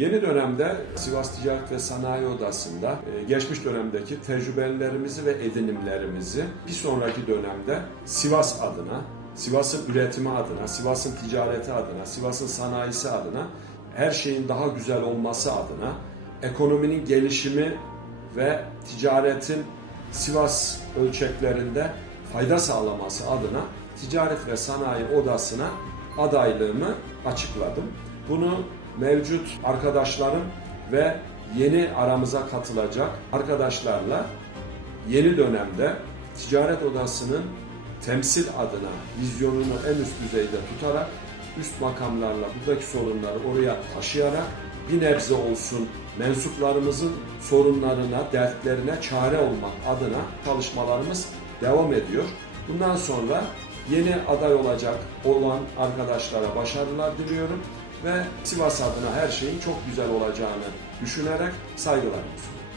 Yeni dönemde Sivas Ticaret ve Sanayi Odası'nda e, geçmiş dönemdeki tecrübelerimizi ve edinimlerimizi bir sonraki dönemde Sivas adına, Sivas'ın üretimi adına, Sivas'ın ticareti adına, Sivas'ın sanayisi adına, her şeyin daha güzel olması adına, ekonominin gelişimi ve ticaretin Sivas ölçeklerinde fayda sağlaması adına Ticaret ve Sanayi Odası'na adaylığımı açıkladım. Bunu mevcut arkadaşlarım ve yeni aramıza katılacak arkadaşlarla yeni dönemde Ticaret Odası'nın temsil adına vizyonunu en üst düzeyde tutarak üst makamlarla buradaki sorunları oraya taşıyarak bir nebze olsun mensuplarımızın sorunlarına, dertlerine çare olmak adına çalışmalarımız devam ediyor. Bundan sonra yeni aday olacak olan arkadaşlara başarılar diliyorum ve Sivas adına her şeyin çok güzel olacağını düşünerek saygılarımı sunuyorum.